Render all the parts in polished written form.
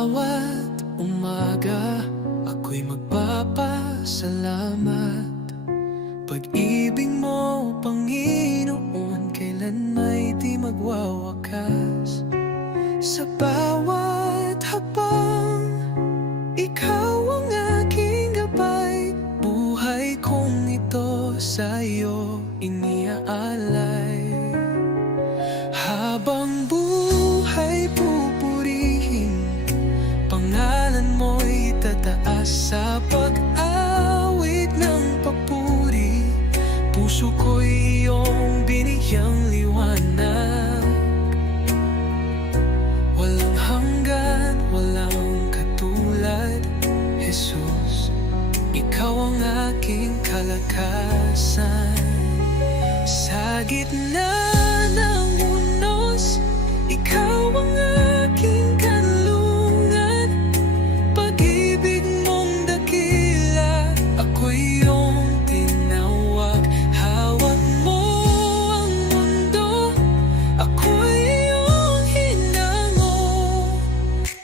bawat umaga, ako'y magpapasalamat. Pag-ibig mo, Panginoon, kailan may di magwawakas. Sa bawat habang ikaw ang aking gabay, buhay kong ito sa'yo iniaalay. Habang buhay pupurihin, pangalan mo'y tataas. Sa pag-awit ng papuri, puso ko'y iyong biniyang liwanag. Walang hanggan, walang katulad, Jesus, ikaw ang aking kalakasan. Sa gitna ng unos, ikaw ang aking kanlungan. Pag-ibig mong dakila, ako'y iyong tinawag. Hawak mo ang mundo, ako'y iyong hinango.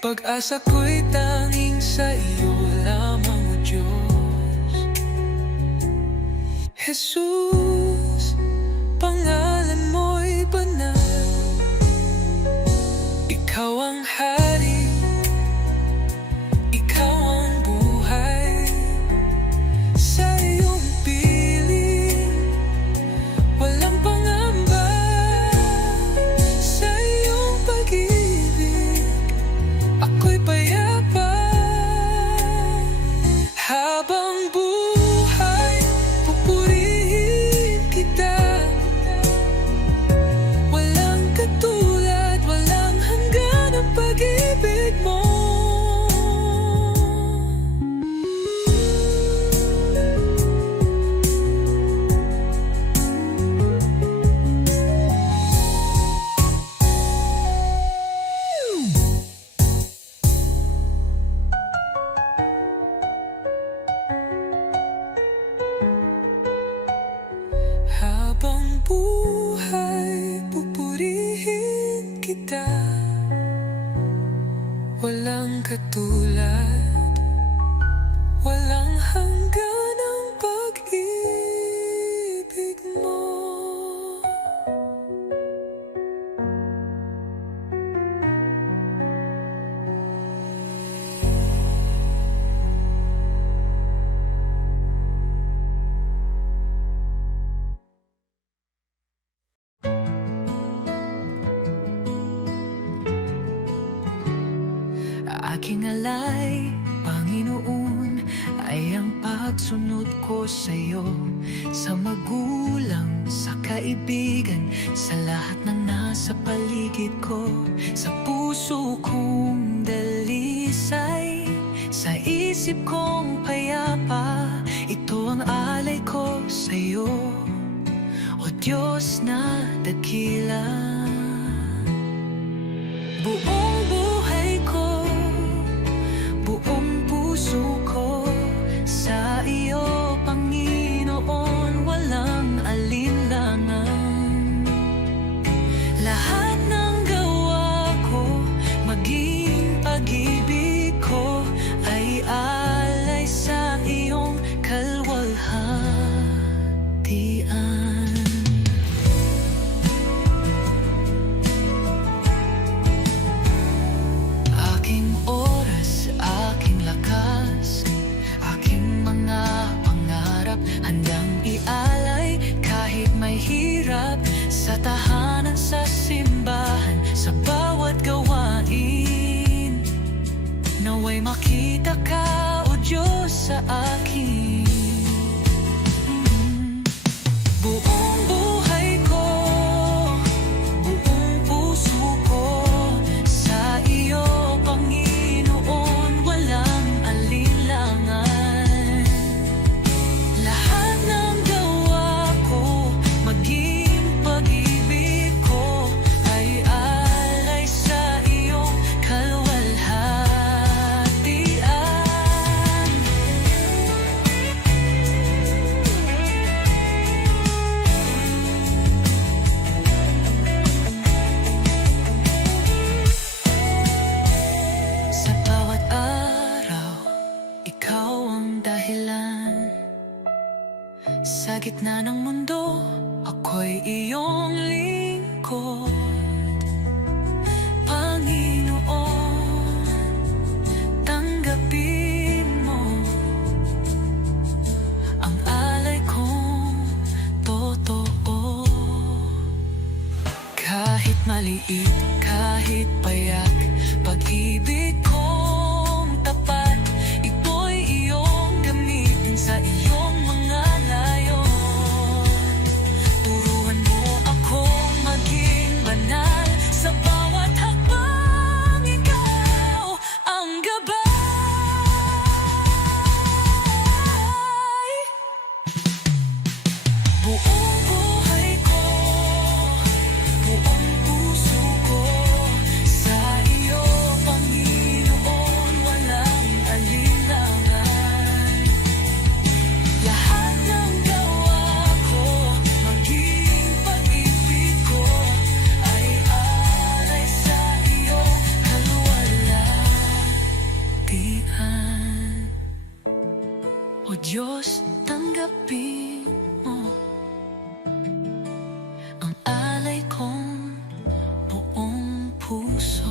Pag-asa ko'y tanging sa iyo lamang, O Diyos. Jesus, pangalan mo'y banal. Ikaw ang hari, ikaw ang buhay. Sa iyong piling, walang pangamba. Sa iyong pag-ibig, ako'y payapa. Habang buhay, pupurihin kita. Walang katulad, walang hanggan ang pag-ibig mo. Habang buhay, pupurihin kita. Walang katulad, walang hanggan ang pag-ibig mo. Aking alay, Panginoon, ay ang pagsunod ko sa'yo. Sa magulang, sa kaibigan, sa lahat ng nasa paligid ko. Sa puso kong dalisay, sa isip kong payapa, ito ang alay ko sa'yo, O Diyos na dakila. Buong buhay ko, buong puso ko, sa iyo, Panginoon, walang alinlangan. Lahat ng gawa ko, maging pag-ibig ko, ay alay sa iyong kalwalhatian. Aking oras, aking lakas, aking mga pangarap, handang ialay kahit may hirap. Sa tahanan, sa simbahan, sa bawat gawain, naway makita ka, O Diyos, sa akin. Buong buhay ko, buong puso ko, sa iyo, Panginoon, walang alinlangan. Lahat ng gawa ko, maging pag-ibig ko, ay alay sa iyong kalwalhatian. gitna ng mundo, ako'y iyong lingkod. Panginoon, tanggapin mo ang alay kong totoo. Kahit maliit, kahit payak, pag-ibig kong tapat, ito'y iyong gamitin sa iyong mga layon. Turuan mo akong maging banal sa bawat hakbang, ikaw ang gabay. Buong buhay ko, buong puso ko, sa iyo, Panginoon, walang alinlangan. Lahat ng gawa ko, maging pag-ibig ko, ay alay sa iyo, kaluwalhatian. O Diyos, tanggapin mo ang alay kong buong puso.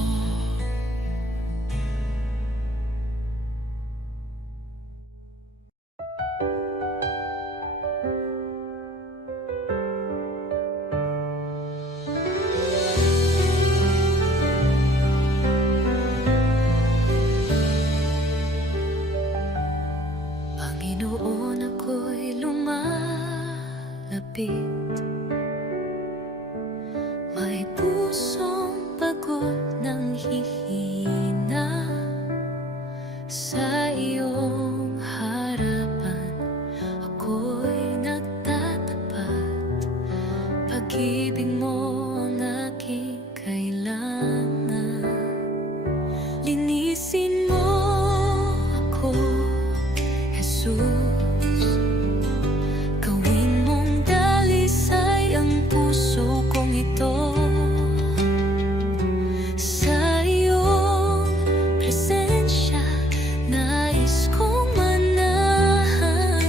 Panginoon, ako'y lumalapit, may pusong pagod ng hihina. Sa iyong harapan, ako'y nagtatapat, pag-ibig mo ang aking kailangan. Linisin mo ako, Jesus, gawin mong dalisay ang puso kong ito. Sa iyong presensya, nais kong manahan.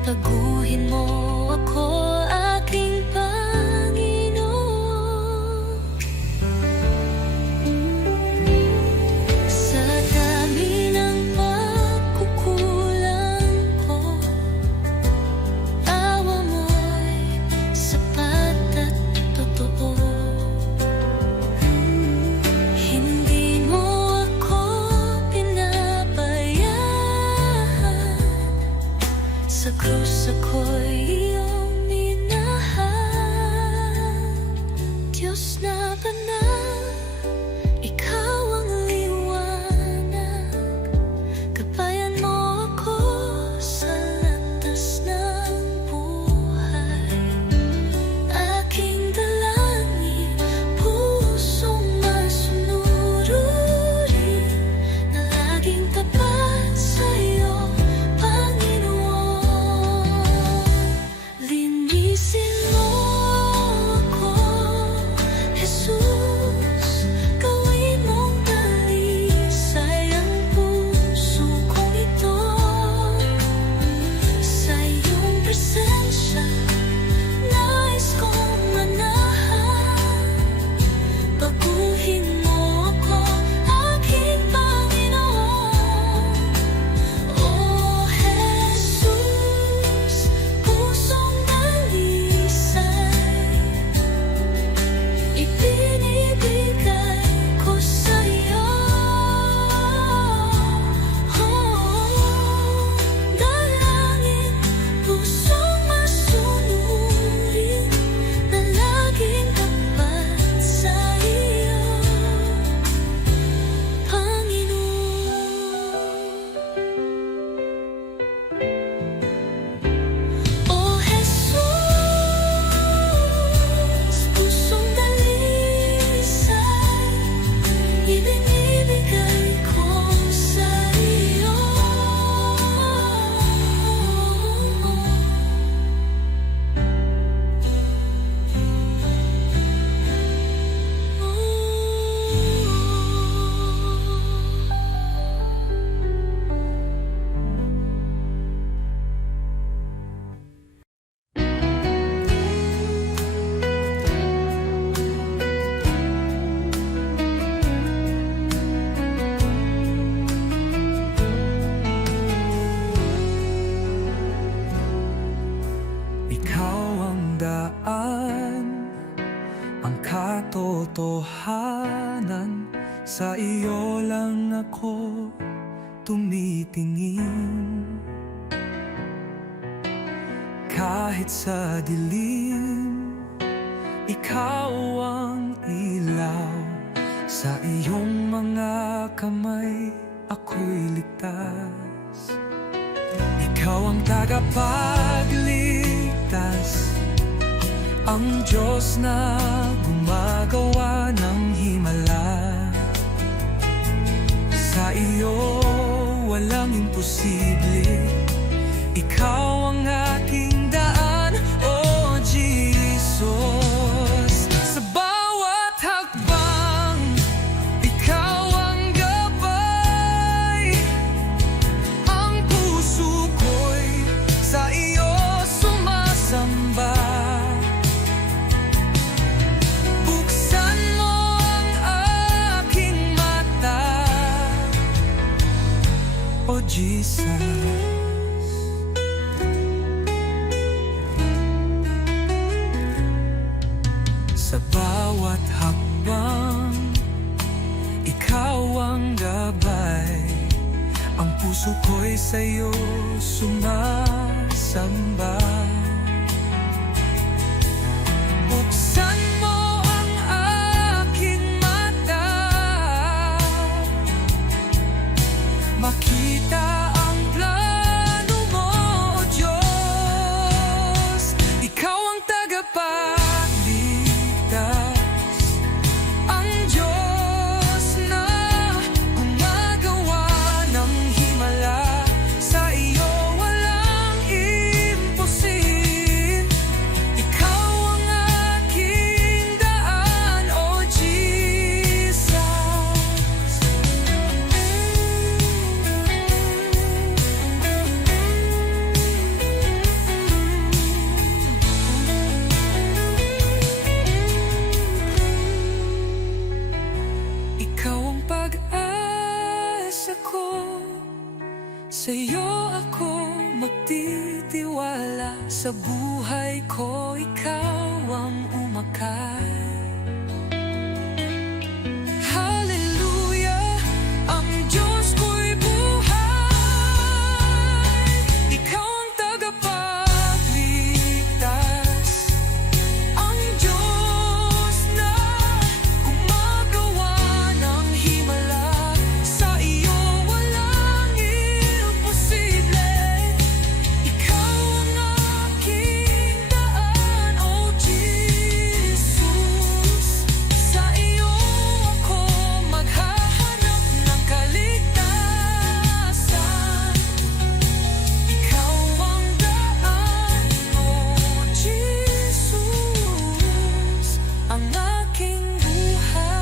Taguhin mo ako, aking Panginoon. Sa magaan ang katotohanan. Sa iyo lang ako tumitingin. Kahit sa dilim, ikaw ang ilaw. Sa iyong mga kamay, ako'y ligtas. Ikaw ang tagapagligtas, ang Diyos na gumagawa ng himala. Sa iyo walang imposible, ikaw ang aking daan, oh Jesus. Sa bawat hakbang, ikaw ang gabay. Ang puso ko'y sa iyo sumasamba. Buksan mo ang aking mata, oh Jesus. Sa bawat hakbang, ikaw ang gabay. Ang puso ko'y sa'yo sumasamba. Buksan mo ang aking mata, makita ang plano mo, O Diyos. Ikaw ang tagapagligtas, ang Diyos na gumagawa ng himala. Sa iyo walang imposible, ikaw ang aking daan, O Jesus. Ikaw ang pag-asa ko, sa iyo ako magtitiwala. Sa buhay ko ikaw ang umakay. Hallelujah, ang Diyos ko'y buhay. Ikaw ang tagapagligtas, ang Diyos na gumagawa ng himala. Sa iyo walang imposible, ikaw ang aking daan, O Jesus. Sa iyo ako maghahanap ng kaligtasan. Ikaw ang daan, O Jesus, ang aking buhay.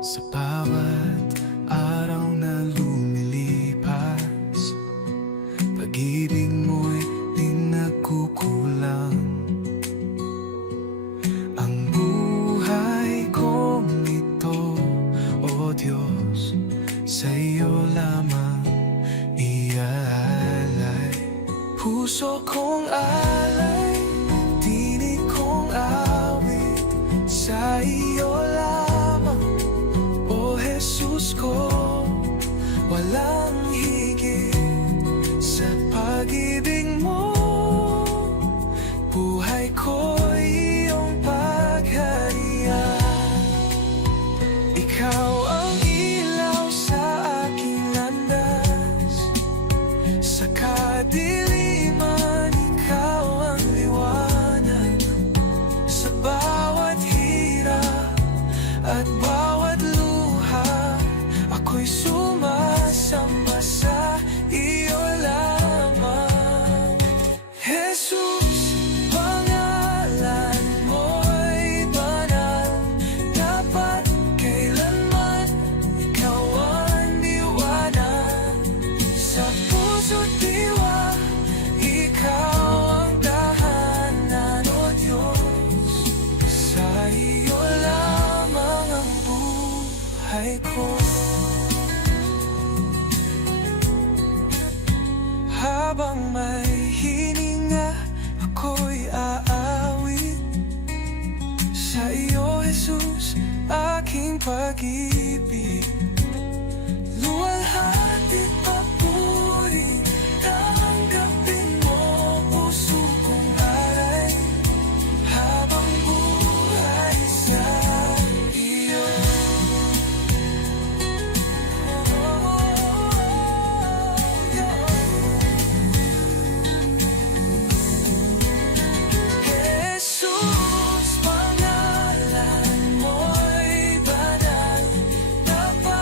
Sa bawat araw na lumilipas, pag-ibig mo'y di nagkukulang. Ang buhay kong ito, O Diyos, sa iyo lamang iaalay. Puso kong alay, tinig kong awit, sa iyo lamang, O Jesus ko. Walang higit sa pag-ibig mo, buhay ko'y iyong pagharian. Ikaw ang ilaw sa aking landas, sa kadiliman ikaw ang liwanag. Sa bawat hirap at bawat luha, ako'y sumasamba sa iyo lamang. pag-ibig. Luwalhati papuri, tanggapin mo puso kong aray, habang buhay sa iyo. Jesus, pangalan mo'y banal, dapat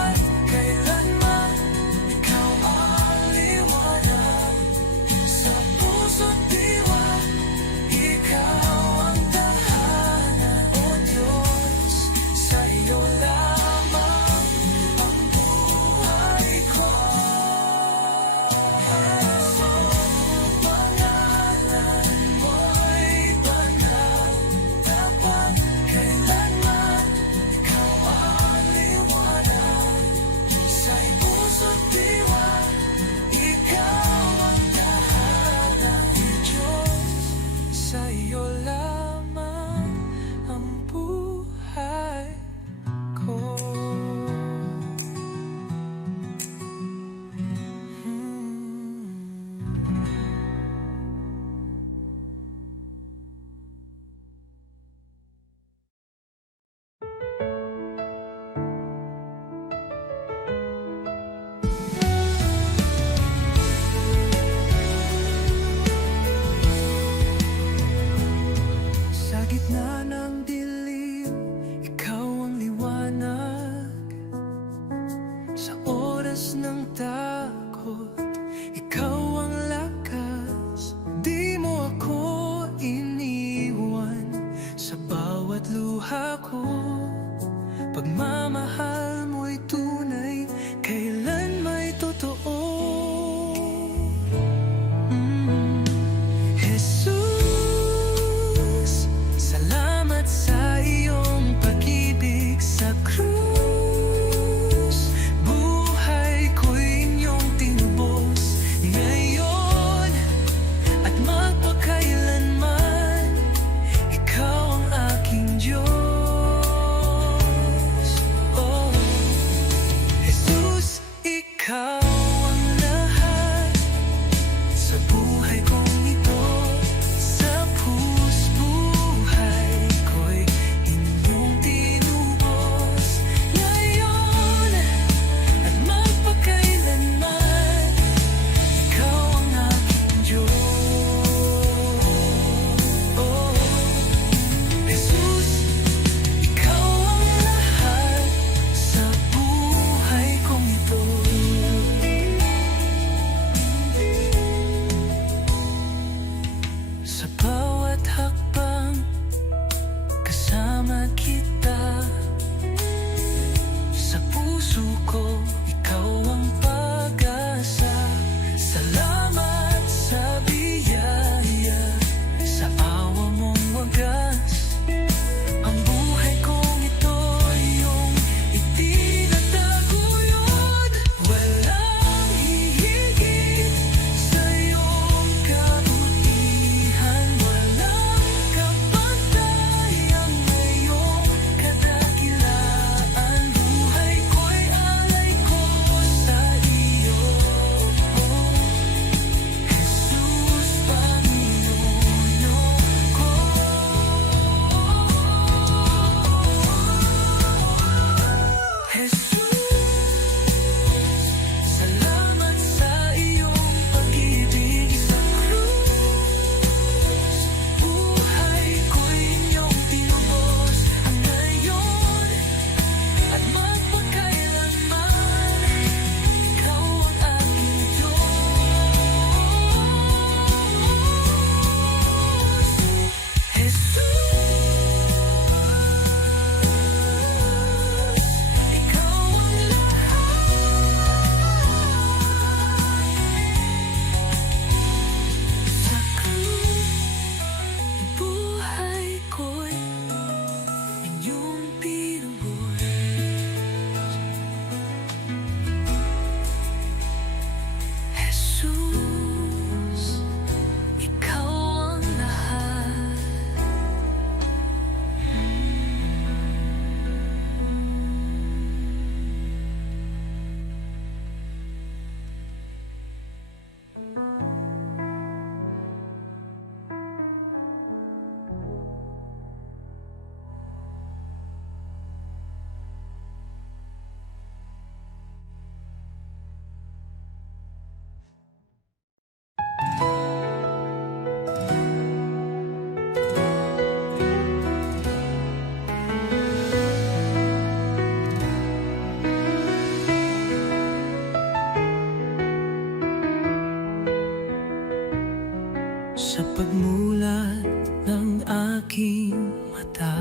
pagmulat ng aking mata,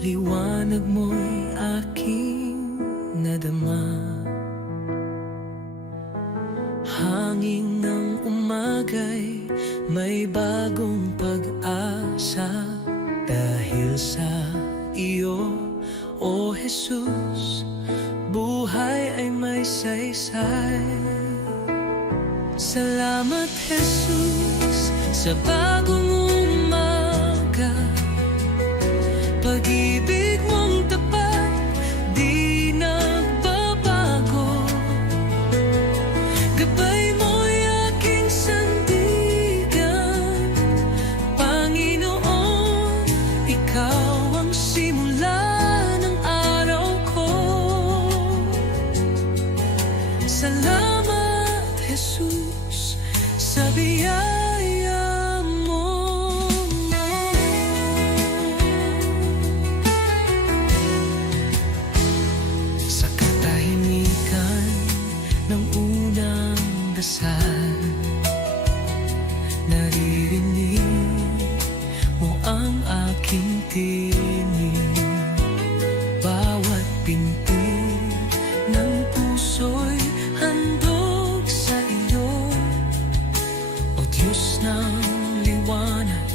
liwanag mo'y aking nadama. Hangin ng umagay may bagong pag-asa, dahil sa iyo, O Jesus, buhay ay may saysay. Salamat Jesus sa bagong umaga, pag-ibig mong tapat di nagbabago. Gabay mo'y aking sandigan, Panginoon, ikaw ang simula ng araw ko. Salamat Jesus sa biyaya mo. Sa katahimikan ng unang dasal, naririnig mo ang aking tinig. Bawat pinti ng puso'y handog sa iyo, O Diyos ng liwanag,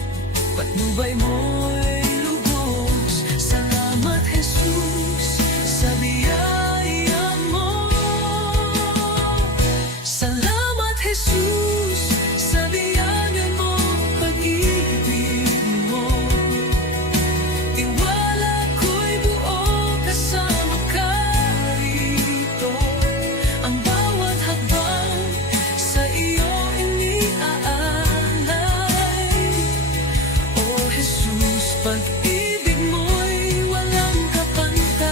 patnubay mo'y lubos. Salamat Jesus sa biyaya mo. Salamat Jesus sa biyaya mo, pag-ibig mo. Tiwala ko'y buo kasama ka rito. Ang bawat hakbang sa iyo iniaalay. O Jesus, pag-ibig mo'y walang kapantay.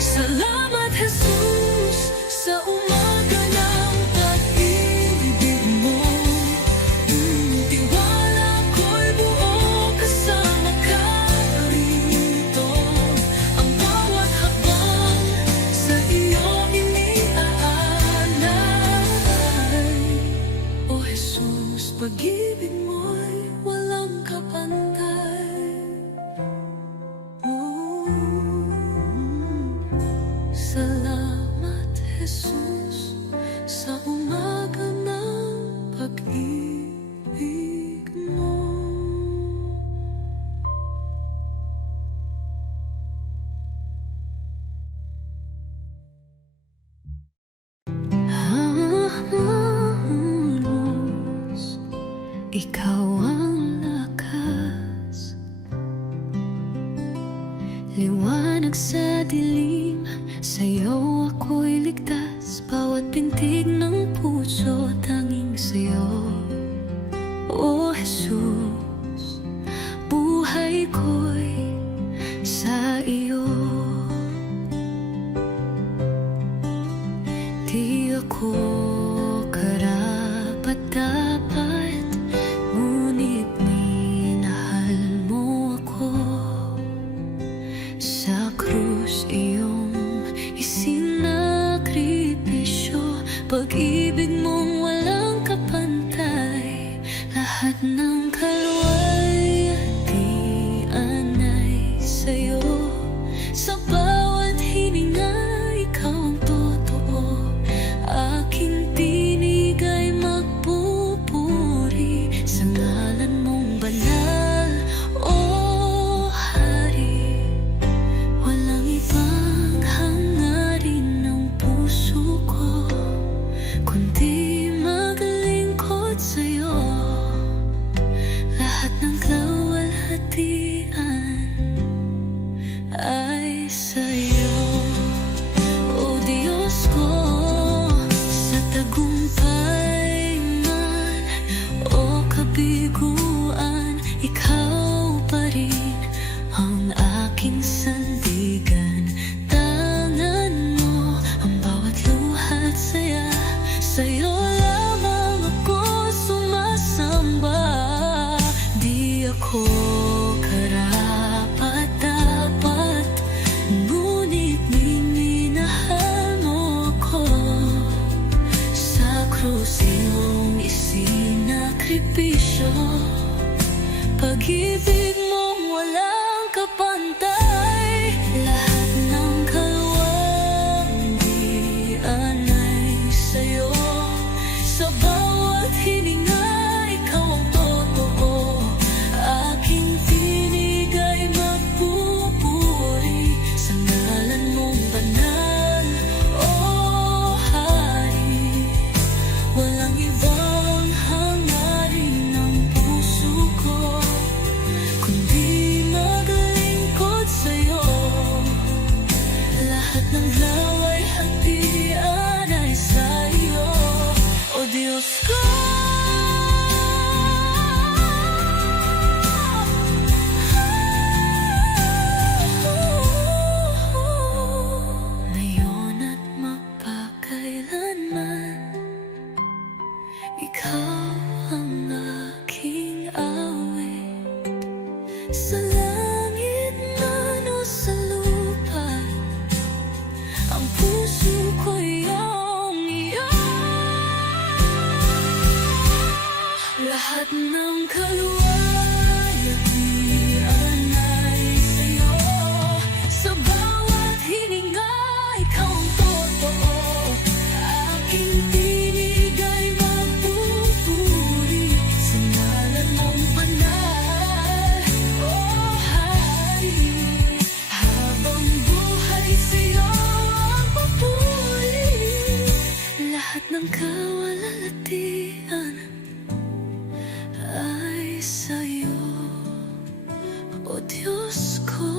Salamat Jesus sa umaga ng pag-ibig mo. Tiwala ko'y buo kasama ka rito. Ang bawat hakbang sa iyo iniaalay. O Jesus, pag-ibig mo'y walang kapantay. Salamat Jesus sa umaga ng pag-ibig mo. Ikaw ang lakas, liwanag sa dilim, sa'yo ako'y ligtas. Bawat pintig ng puso, tanging sa'yo, O Jesus, buhay ko'y sa iyo. Di ako karapat-dapat, ngunit minahal mo ako. Sa krus iyong isinakripisyo, pag-ibig mong walang kapantay. Lahat ng kalwalhatian ay sa'yo. Sa bawat hininga, ikaw ang totoo. Aking tinig ay magpupuri sa ngalan mong banal, O Hari. Walang ibang hangarin ng puso ko kundi Sa'yo lamang ako sumasamba. Di ako karapat-dapat, ngunit minahal mo ako. Sa krus iyong isinakripisyo, pag-ibig mong walang kapantay. Lahat ng kaluwalhatian ay sa'yo. Sa bawat hininga, ikaw ang totoo. Aking tinig ay magpupuri sa ngalan mong banal, O Hari. Walang ibang hangarin ng puso ko, kundi maglingkod sa'yo. Lahat ng laway hatian ay sa'yo, O Diyos ko. Ngayon at mapakailanman, ikaw ang aking awit. Sa langit man o sa lupa, ang puso ko'y iyong iyo. Lahat ng kaluwalhatian ay sa'yo. Sa bawat hininga, ikaw ang totoo. Aking tinig ay magpupuri sa ngalan mong banal, O Hari. Habang buhay sa'yo ang papuri. Lahat ng kawalalhatian ay sa'yo, O Diyos ko.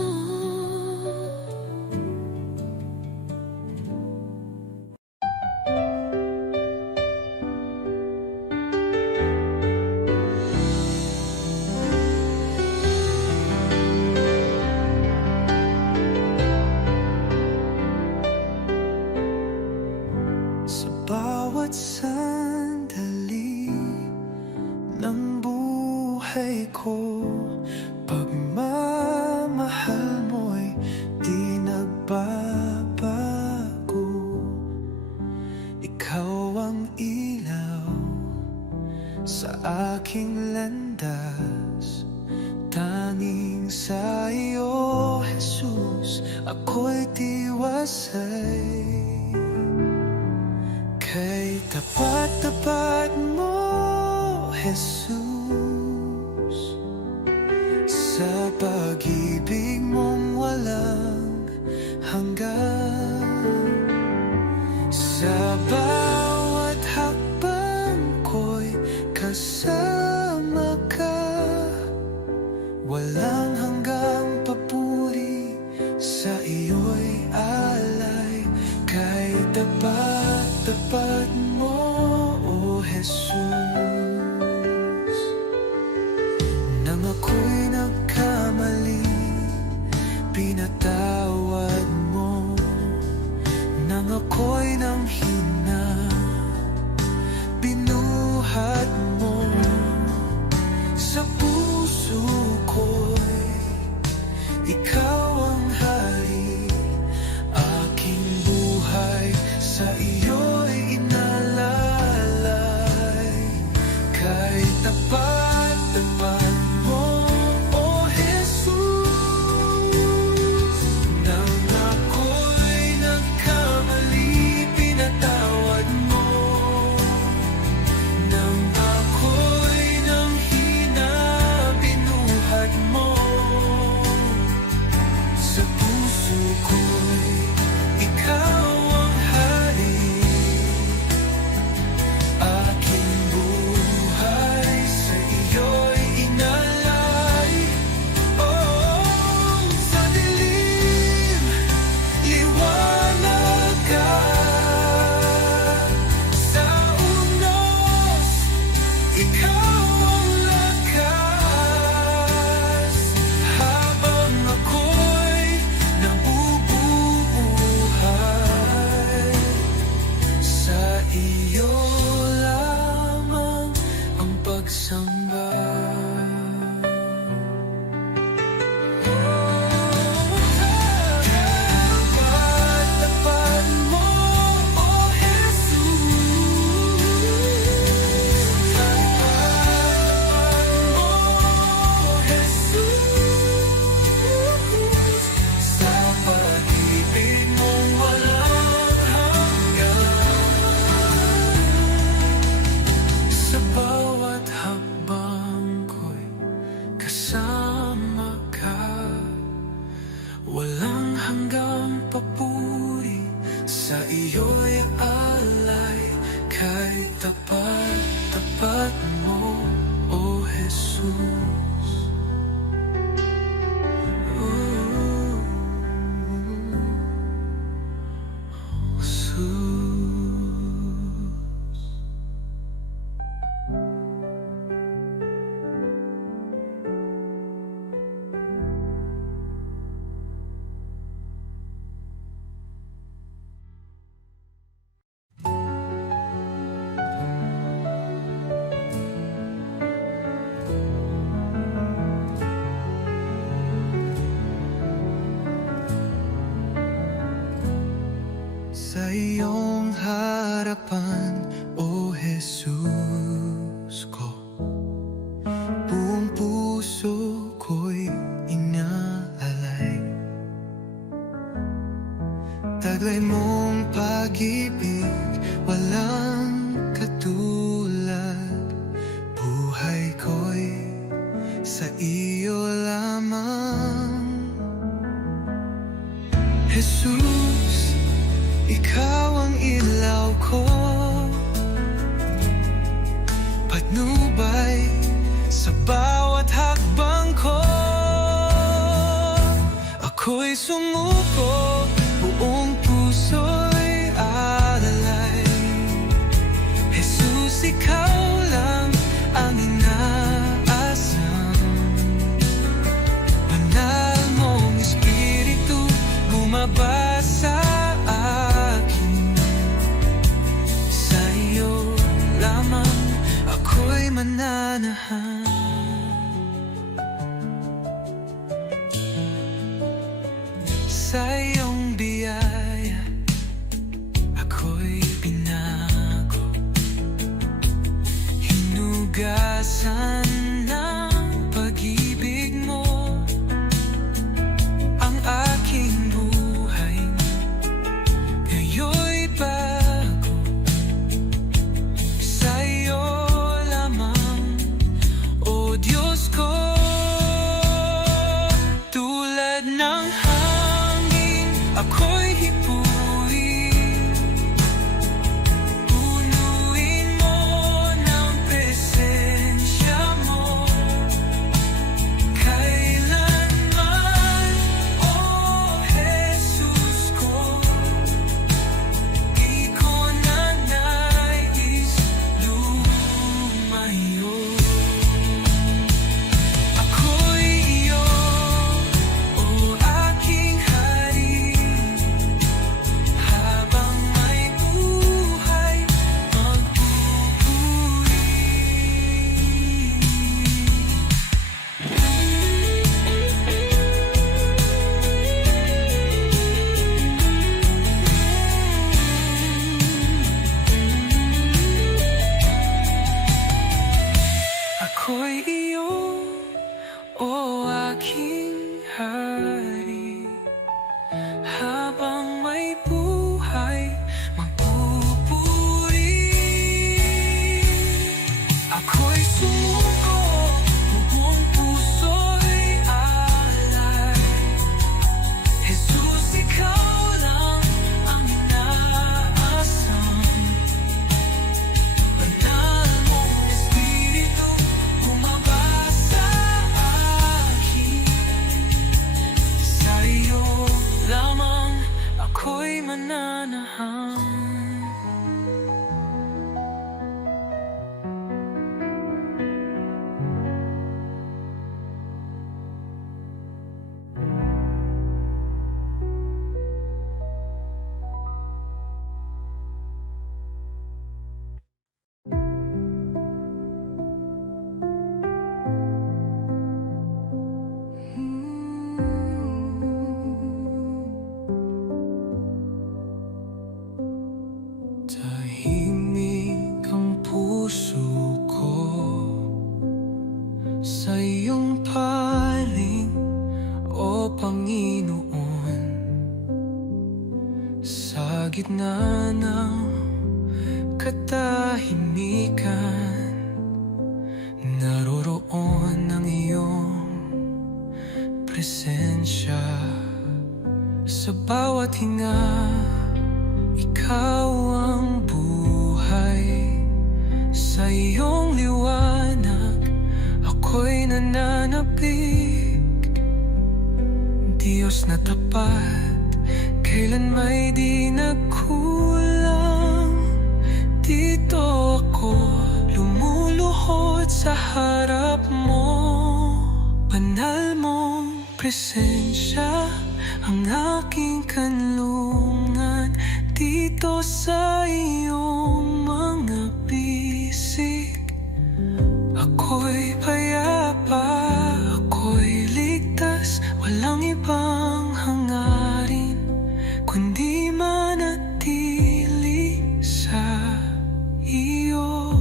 Sa bawat sandali ng buhay ko, pagmamahal mo'y di nagbabago. Ikaw ang ilaw sa aking landas, tanging sa iyo, Jesus, ako'y tiwasay. Kay tapat-tapat mo, Jesus, sa pag-ibig mong walang hanggan. Sa bawat hakbang ko'y kasama ka, walang hanggang papuri, sa iyo'y alay. Kay tapat-tapat mo, O Jesus, nang ako'y nagkamali, pinatawad mo. Nang ako'y nanghina, binuhat mo. Sa puso ko'y ikaw ang hari, aking buhay sa iyo'y inalalay. Kay tapat-tapat mo, O Jesus, nang ako'y nagkamali, pinatawad mo. Nang ako'y nanghina, binuhat mo. Sa puso ko'y ikaw ang hari, aking buhay sa iyo'y inalay. Oh, sa dilim, liwanag ka. Sa unos, ikaw ang lakas. Habang ako'y nabubuhay, sa iyo pagsamba. Tapat mo, O Jesus. Tapat mo, O Jesus. Sa pag-ibig mong walang hanggan. Sa bawat hakbang ko'y kasama ka. Walang hanggang papuri, sa iyo'y alay. Kay tapat mo, O Jesus. Jesus. Sa iyong harapan, O Jesus ko, buong puso ko'y inaalay. Taglay mong pag-ibig, walang katulad. Buhay ko'y sa iyo lamang. Jesus, ikaw ang ilaw ko, patnubay sa bawat hakbang ko. Ako'y sumuko, buong puso'y alalay. Jesus, ikaw lang ang inaasam. Banal mong Espiritu bumaba sa akin. Sa iyo lamang ako'y mananahan. Sa iyong biyaya ako'y binago, hinugasan ng pag-ibig mo ang aking buhay. Ngayon'y bago, sa iyo lamang, O Diyos ko. Tulad ng hangin gitna ng katahimikan, naroroon ang iyong presensya. Sa bawat hinga, ikaw ang buhay. Sa iyong liwanag, ako'y nananapig. Diyos na tapat, kailan may di nagkulang. Dito ako lumuluhod sa harap mo. Banal mong presensya ang aking kanlungan. Dito sa iyong mga bisig, ako'y payapa, ako'y ligtas. Walang ibang hangarin kundi manatili sa iyo,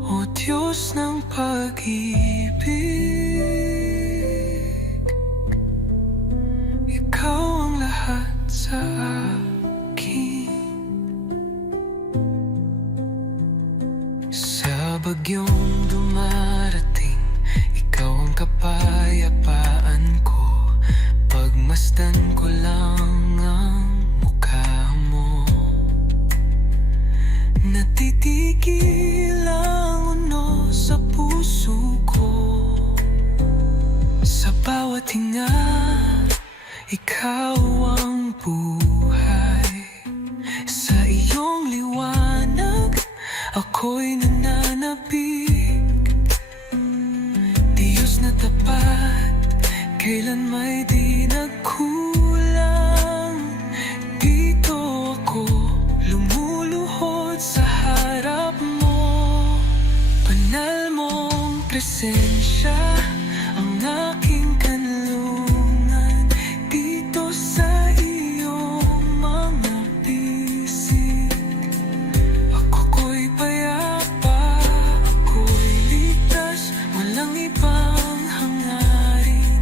O Diyos ng pag-ibig. Ikaw ang lahat sa akin. Sa bagyong dumarating, ikaw ang kapayapaan ko. Pagmasdan ko lang ang mukha mo, natitigil ang uno sa puso ko. Sa bawat hinga, ikaw ang buhay. Sa iyong liwanag, ako'y nananapig. Diyos na tapat, kailan may di nagkulang. Dito ako lumuluhod sa harap mo. Banal mong presensya ang aking kanlungan. Dito sa iyong mga bisig, ako'y payapa, ako'y ligtas. Walang ibang hangarin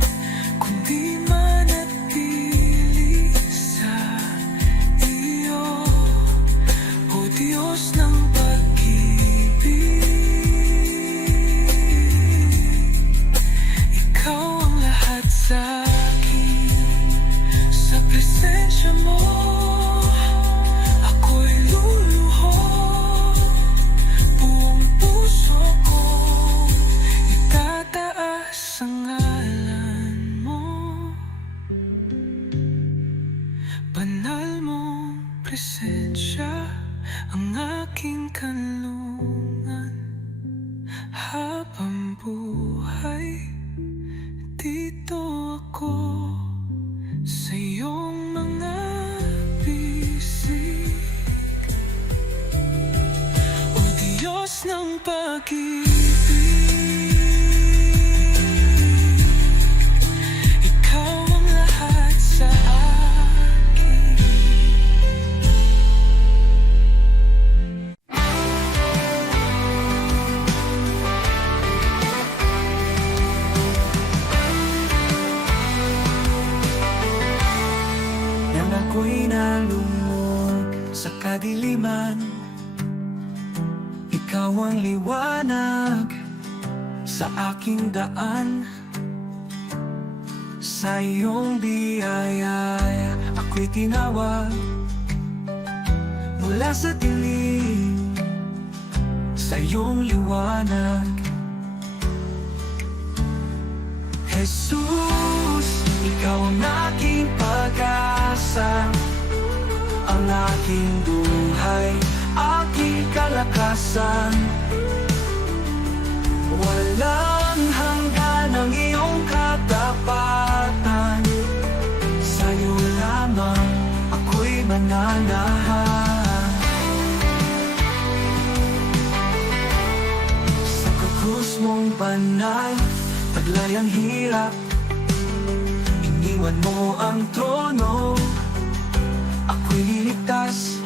kundi manatili sa iyo, O Diyos ng pag-ibig. Ikaw ang lahat sa akin. Sa presensya mo, ako'y luluhod. Buong puso kong itataas ang ngalan mo. Banal mong presensya ang aking kanlungan. Habang buhay, dito ako sa iyong mga bisig, O Diyos ng pag-ibig. Ikaw ang lahat sa akin. Nang ako'y nalumog sa kadiliman, ikaw ang liwanag sa aking daan. Sa iyong biyaya, ako'y tinawag mula sa dilim, sa iyong liwanag. Jesus, ikaw ang aking pag-asa, ang aking buhay, aking kalakasan. Walang hanggan ang iyong katapatan. Sa'yo lamang ako'y mananahan. Sa krus mong banal, taglay ang hirap. Iniwan mo ang trono, ako'y liligtas.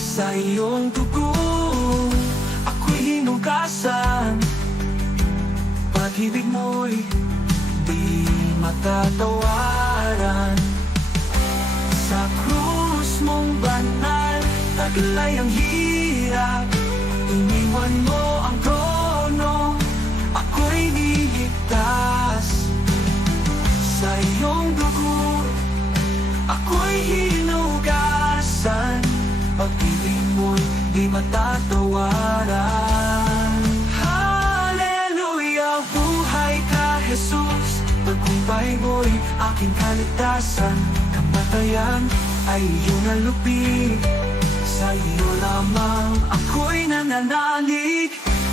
Sa iyong dugo, ako'y hinugasan. Pag-ibig mo'y di matatawaran. Sa krus mong banal, taglay ang hirap. Iniwan mo ang trono, ako'y niligtas. Sa iyong dugo, ako'y hinugasan. Pag-ibig mo'y di matatawaran. Hallelujah, buhay ka, Jesus. Pagkumpay mo'y aking kaligtasan. Kamatayan ay iyong nalupi. Sa iyo lamang ako'y nananalig.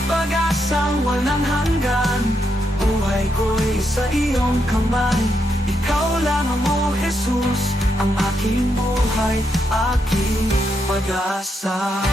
Pag-asang walang hanggan, buhay ko'y sa iyong kamay. Ikaw lamang, O Jesus, ang aking buhay, aking pag-asa.